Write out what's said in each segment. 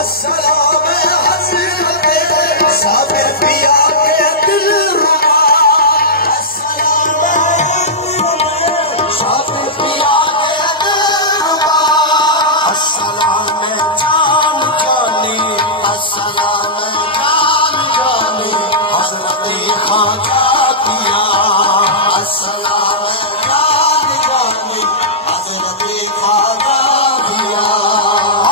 अस्सलाम हज़रत साबिर पिया के दिलरुबा, अस्सलाम साबिर पिया के दिलरुबा, अस्सलाम जान जानी, अस्सलाम जान जानी हज़रत ख्वाजा पिया, अस्सलाम जान जानी हज़रत ख्वाजा पिया,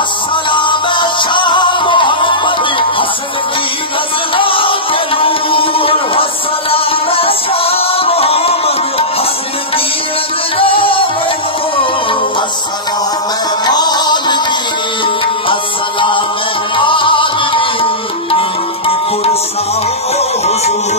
अस्सलाम शाह मोहम्मद हसन की नज़ला के नूर, अस्सलाम शाह मोहम्मद हसन की नज़ला के नूर, अस्सलाम मालिकी, अस्सलाम मालिकी पुरसा हुजूर।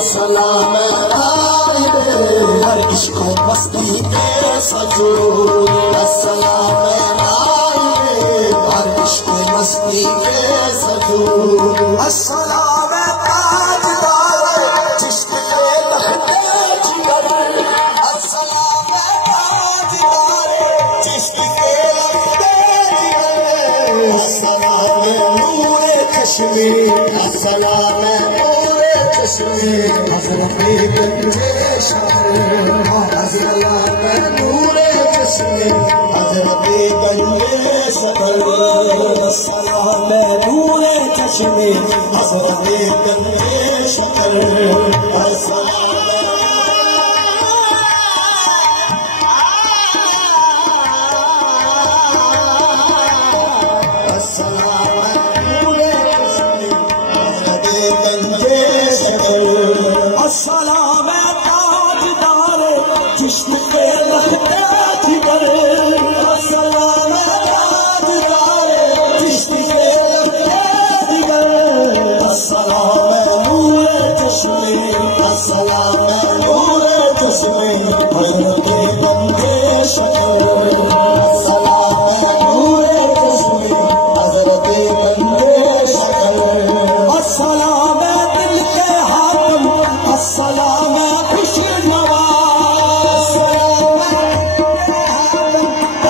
अस्सलाम हर इश्क़ो मस्ती पे सजूद, अस्सलाम हर इश्क़ो मस्ती पे सजूद, अस्सलाम ताजदार जिश्क़ के लहते जिगर, अस्सलाम ताजदार जिश्क़ के लहते जिगर, अस्सलाम नूरे चश्मे, अस्सलाम हज़रत गंजे शहर, अस्सलाम नूरे चश्मे हज़रत गंजे शहर, अस्सलाम नूरे चश्मे हज़रत गंजे शहर, अस्सलाम ताजदार जिस्म के लहते जिगर, अस्सलाम ताजदार जिस्म के लहते जिगर, अस्सलाम नूरे चश्मे, अस्सलाम नूरे चश्मे हज़रत गंजे शहर, अस्सलाम नूरे चश्मे हज़रत गंजे शहर, अस्सलाम दिल के हाकिम, अस्सलाम खुशनवा,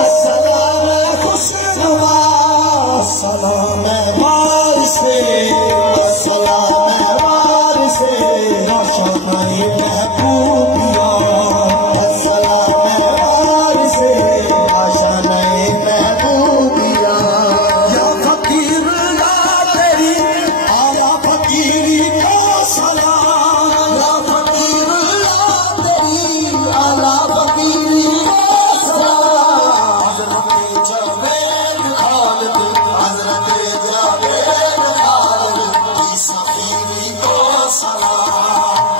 अस्सलाम खुशनवा, अस्सलाम वारिसे, अस्सलाम वारिसे रोशनाई महबूबिया, अस्सलाम वारिसे रोशनाई महबूबिया, या फकीर ला तेरी आला फकीरी को सलाम, या फकीर ला तेरी आला फकीरी को सलाम, हज़रत जावेद खालिद, हज़रत जावेद खालिद की सफीरी को सलाम,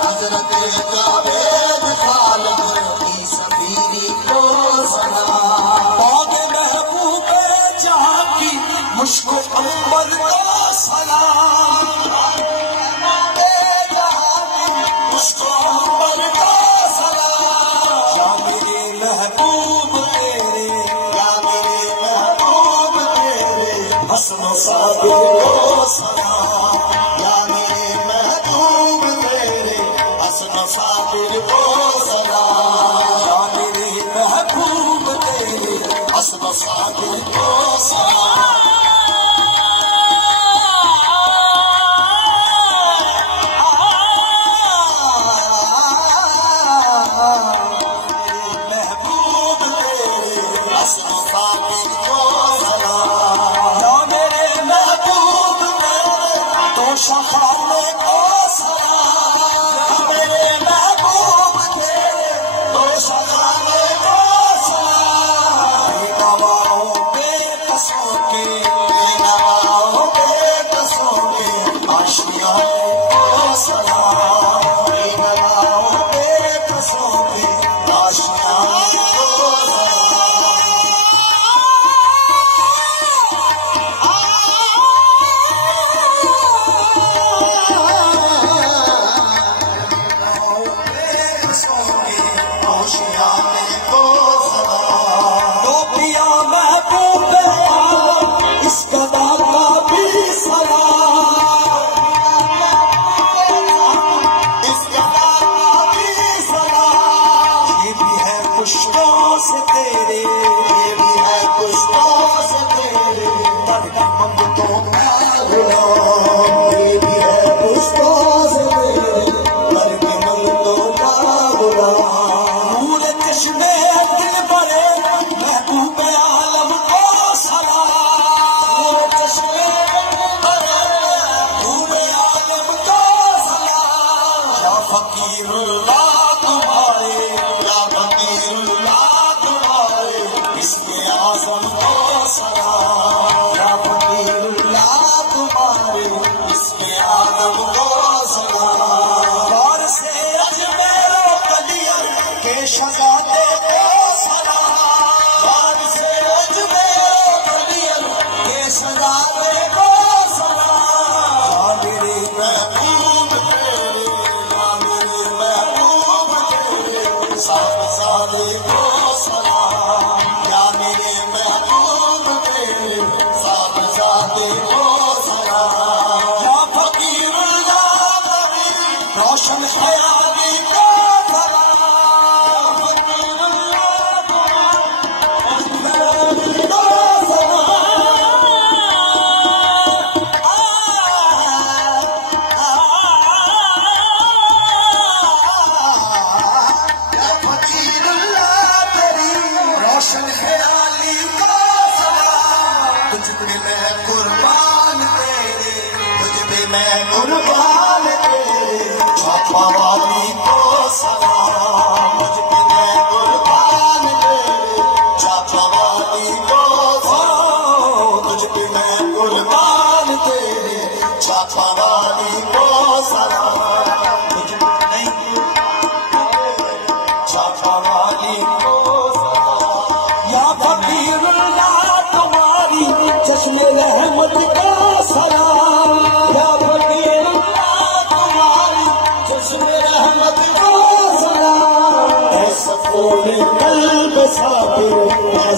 हज़रत जावेद खालिद की सफीरी को सलाम, बाग़े महबूबे जहाँ की मुश्को अंबर को सलाम, मुश्को अंबर को सलाम, या मेरे महबूब साकिर को सलाम। शफाने को सलाम, मेरे महबूब तेरे तो शफाने को सलाम। नवाओं पे कसों के, नवाओं पे कसों के आशियाँ को सलाम, नवाओं पे कसों के आशियाँ को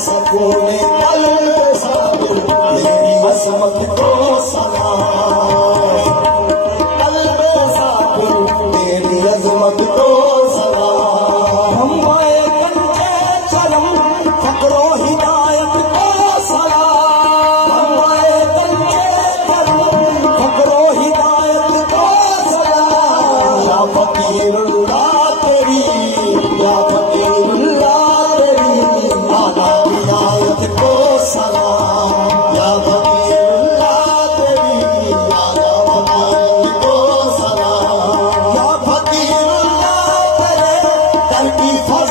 सकूने कल्ब साबिर मेरी अज़मत को सलाम, कल्ब साबिर मेरी अज़मत को सलाम। हम आए कंठे करम फक्रो हिदायत को सलाम, हम आए कंठे करम फक्रो हिदायत को सलाम। या फकीरुल्लाह तेरी, या फकीरुल्लाह Be